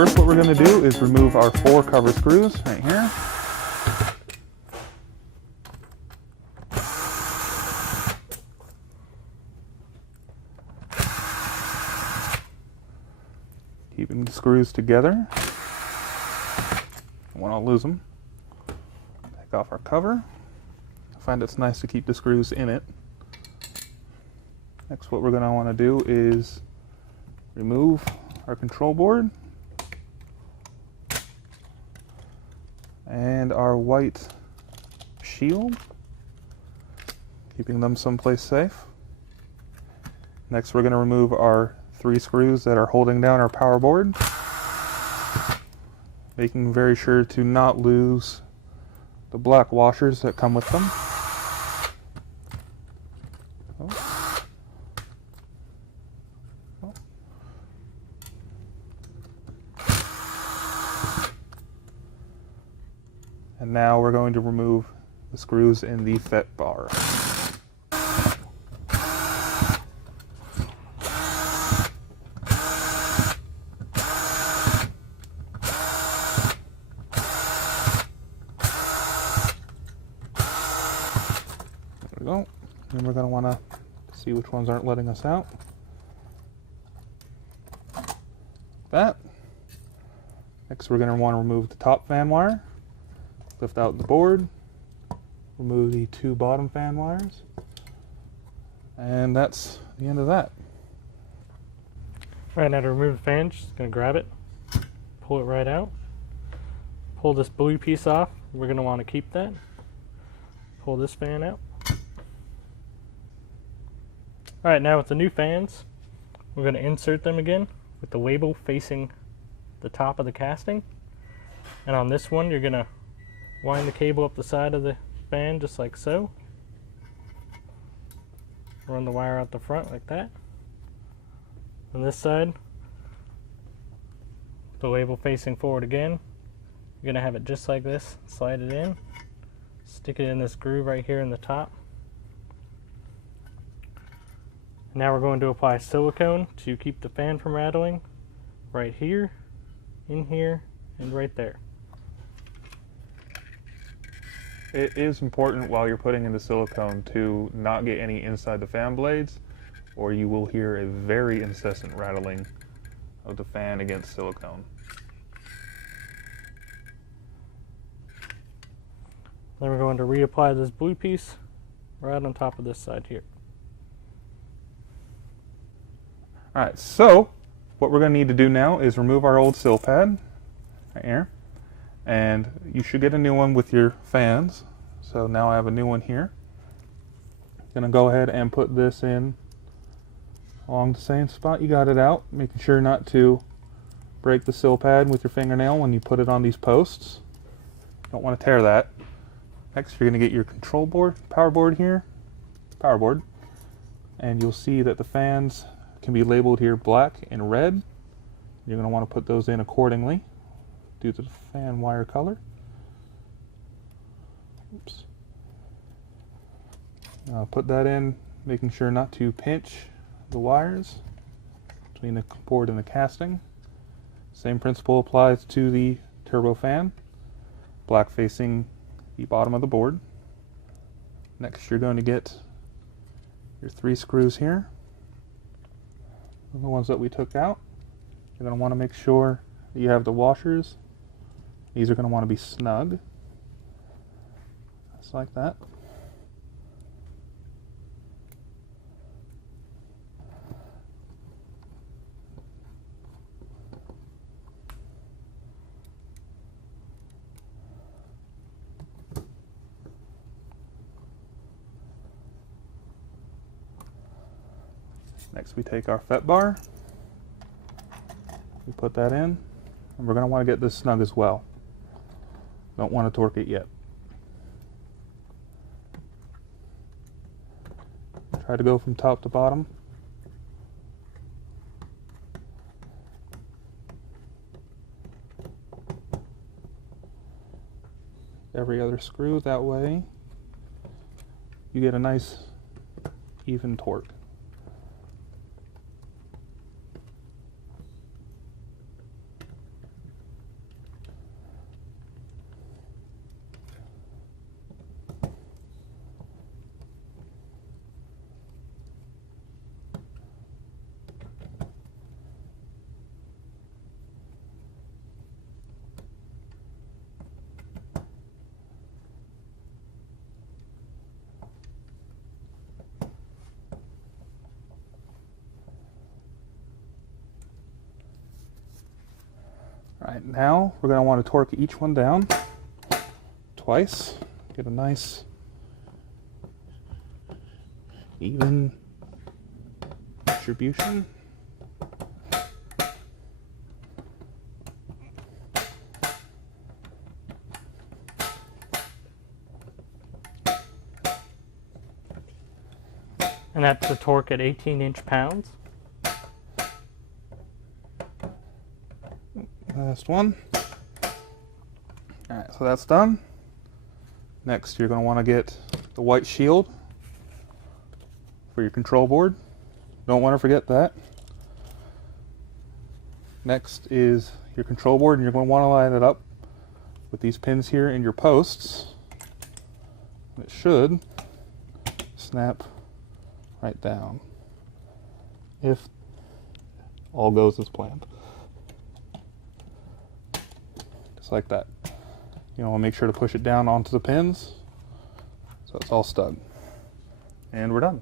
first what we're going to do is remove our 4 cover screws right here. Keeping the screws together. I want to lose them. Take off our cover. I find it's nice to keep the screws in it. Next, what we're going to want to do is remove our control board and our white shield, keeping them someplace safe. Next, we're going to remove our 3 screws that are holding down our power board, making very sure to not lose the black washers that come with them. And now we're going to remove the screws in the FET bar. There we go. And we're going to want to see which ones aren't letting us out. That. Next we're going to want to remove the top fan wire. Lift out the board, remove the 2 bottom fan wires, and that's the end of that. Alright, now to remove the fan, just going to grab it, pull it right out, pull this blue piece off. We're going to want to keep that. Pull this fan out. Alright, now with the new fans, we're going to insert them again with the label facing the top of the casting. And on this one, you're going to wind the cable up the side of the fan just like so. Run the wire out the front like that. On this side, the label facing forward again. You're going to have it just like this. Slide it in. Stick it in this groove right here in the top. Now we're going to apply silicone to keep the fan from rattling. Right here, in here, and right there. It is important while you're putting in the silicone to not get any inside the fan blades, or you will hear a very incessant rattling of the fan against silicone. Then we're going to reapply this blue piece right on top of this side here. Alright, so what we're going to need to do now is remove our old sill pad right here. And you should get a new one with your fans. So now I have a new one here. Gonna go ahead and put this in along the same spot you got it out, making sure not to break the sill pad with your fingernail when you put it on these posts. Don't want to tear that. Next, you're gonna get your control board, power board here, power board, and you'll see that the fans can be labeled here black and red. You're gonna want to put those in accordingly due to the fan wire color. Oops. Put that in, making sure not to pinch the wires between the board and the casting. Same principle applies to the turbo fan, black facing the bottom of the board. Next, you're going to get your 3 screws here, the ones that we took out. You're going to want to make sure that you have the washers. These are going to want to be snug, just like that. Next, we take our FET bar, we put that in, and we're going to want to get this snug as well. Don't want to torque it yet. Try to go from top to bottom. Every other screw, that way you get a nice even torque. Alright, now we're going to want to torque each one down twice. Get a nice even distribution. And that's the torque at 18 inch-pounds. Last one. Alright, so that's done. Next, you're going to want to get the white shield for your control board. Don't want to forget that. Next is your control board, and you're going to want to line it up with these pins here in your posts. It should snap right down if all goes as planned. Just like that. You want to make sure to push it down onto the pins so it's all stuck. And we're done.